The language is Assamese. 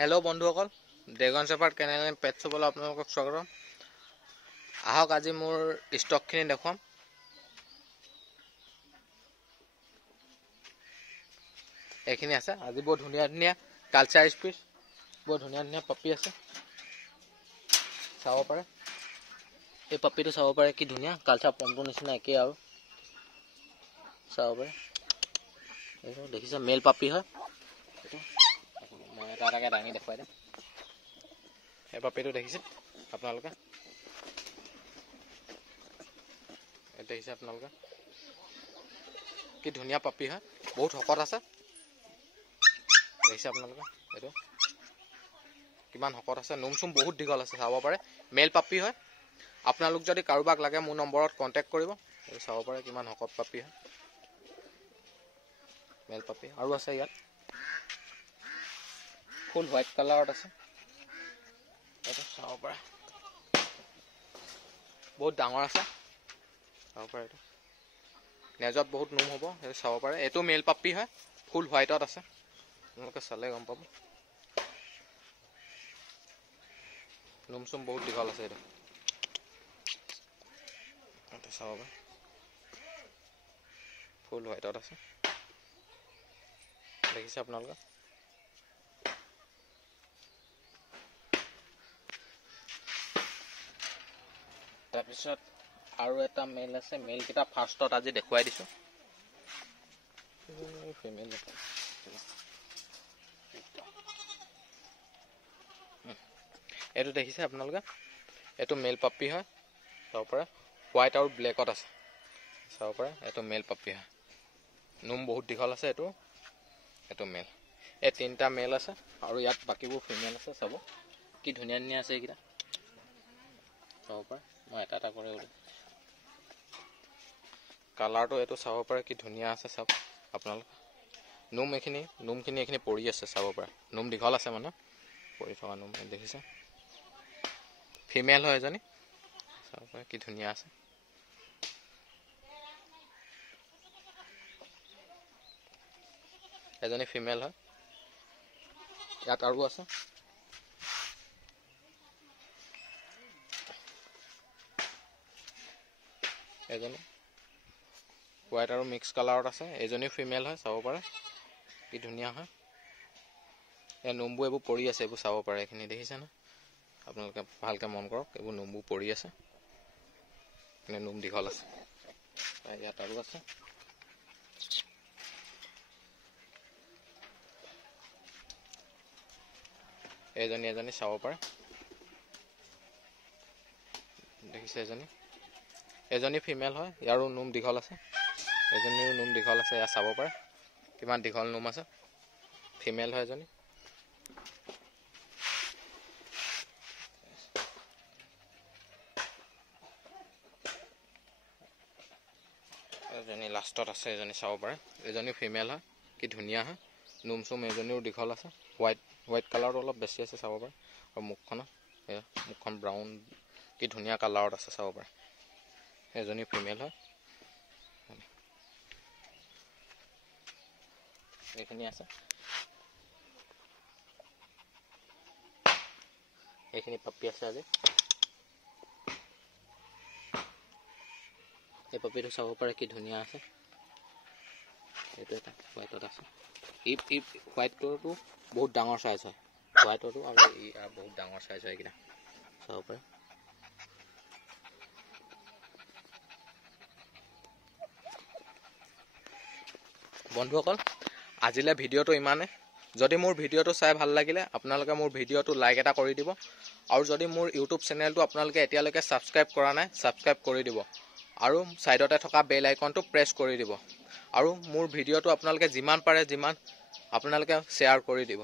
हेलो बंधुসকল ড্ৰেগন শেপাৰ্ড কেনেল এণ্ড পেট শ্বপলৈ আপোনালোকক স্বাগতম। আহক আজি মোৰ ষ্টকখিনি দেখুৱাম। এইখিনি আছে আজি বহুত ধুনীয়া ধুনীয়া কালচাৰ স্পিচ, বহুত ধুনীয়া ধুনীয়া পাপি আছে, চাব পাৰে। এই পাপিটো চাব পাৰে, কি ধুনীয়া কালচাৰ পম্পৰ নিচিনা একেই আৰু চাব পাৰে। এইটো দেখিছে মেল পাপি হয়, এইটো মই এটা এটাকৈ দাঙি দেখুৱাই দিম। এই পাপিটো দেখিছে আপোনালোকে, দেখিছে আপোনালোকে কি ধুনীয়া পাপি হয়, বহুত শকত আছে। দেখিছে আপোনালোকে এইটো কিমান শকত আছে, নোম চুম বহুত দীঘল আছে, চাব পাৰে। মেল পাপি হয়। আপোনালোক যদি কাৰোবাক লাগে মোৰ নম্বৰত কণ্টেক্ট কৰিব। এইটো চাব পাৰে কিমান শকত পাপি হয়, মেল পাপি। আৰু আছে ইয়াত ফুল হোৱাইট কালাৰত আছে, এইটো চাব পাৰে বহুত ডাঙৰ আছে, চাব পাৰে। এইটো নেজত বহুত নোম হ'ব, সেইটো চাব পাৰে। এইটো মেল পাপি হয়, ফুল হোৱাইটত আছে, আপোনালোকে চালে গম পাব। নোম চুম বহুত দীঘল আছে, এইটো চাব পাৰে ফুল হোৱাইটত আছে, দেখিছে আপোনালোকে। তাৰপিছত আৰু এটা মেল আছে, মেলকেইটা ফাৰ্ষ্টত আজি দেখুৱাই দিছোঁ। ফিমেল এইটো দেখিছে আপোনালোকে, এইটো মেল পাপি হয়, চাব পাৰে। হোৱাইট আৰু ব্লেকত আছে, চাব পাৰে। এইটো মেল পাপি হয়, নোম বহুত দীঘল আছে। এইটো মেল। এই তিনিটা মেল আছে আৰু ইয়াত বাকীবোৰ ফিমেল আছে। চাব কি ধুনীয়া ধুনীয়া আছে এইকেইটা, চাব পাৰে। মই এটা এটা কৰি কালাৰটো এইটো চাব পাৰে, কি ধুনীয়া আছে চাওক আপোনালোকে। নোমখিনি এইখিনি পৰি আছে, চাব পাৰে। নোম দীঘল আছে মানে, পৰি থকা নোম দেখিছে। ফিমেল হয় এজনী, চাব পাৰে কি ধুনীয়া আছে। এজনী ফিমেল হয়। ইয়াত আৰু আছে, এজনী হোৱাইট আৰু মিক্স কালাৰত আছে, এজনীও ফিমেল হয়, চাব পাৰে কি ধুনীয়া হয়। এই নোমবোৰ এইবোৰ পৰি আছে, এইবোৰ চাব পাৰে। এইখিনি দেখিছেনে আপোনালোকে, ভালকৈ মন কৰক। এইবোৰ নোমবোৰ পৰি আছে, নোম দীঘল আছে। ইয়াত আৰু আছে, এজনী চাব পাৰে, দেখিছে। এজনী ফিমেল হয়, ইয়াৰো নোম দীঘল আছে, এজনীৰো নোম দীঘল আছে। ইয়াত চাব পাৰে কিমান দীঘল নোম আছে, ফিমেল হয় এজনী। এজনী লাষ্টত আছে, এজনী চাব পাৰে। এজনী ফিমেল হয়, কি ধুনীয়া হয়। নোম চুম এজনীও দীঘল আছে, হোৱাইট কালাৰটো অলপ বেছি আছে, চাব পাৰে। আৰু মুখখন ব্ৰাউন, কি ধুনীয়া কালাৰত আছে, চাব পাৰে। এজনী ফিমেল হয়। এইখিনি আছে, এইখিনি পাপি আছে আজি। এই পাপিটো চাব পাৰে, কি ধুনীয়া আছে। এইটো এটা হোৱাইটত আছে। হোৱাইটৰটো বহুত ডাঙৰ চাইজ হয়, হোৱাইটৰটো আৰু বহুত ডাঙৰ চাইজ হয়। এইকেইটা চাব পাৰে। বন্ধুসকল আজিলৈ ভিডিঅ'টো ইমানে। যদি মোৰ ভিডিঅ'টো চাই ভাল লাগিলে আপোনালোকে মোৰ ভিডিঅ'টো লাইক এটা কৰি দিব। আৰু যদি মোৰ ইউটিউব চেনেলটো আপোনালোকে এতিয়ালৈকে ছাবস্ক্ৰাইব কৰা নাই, ছাবস্ক্ৰাইব কৰি দিব। আৰু ছাইডতে থকা বেল আইকনটো প্ৰেছ কৰি দিব। আৰু মোৰ ভিডিঅ'টো আপোনালোকে যিমান পাৰে আপোনালোকে শ্বেয়াৰ কৰি দিব।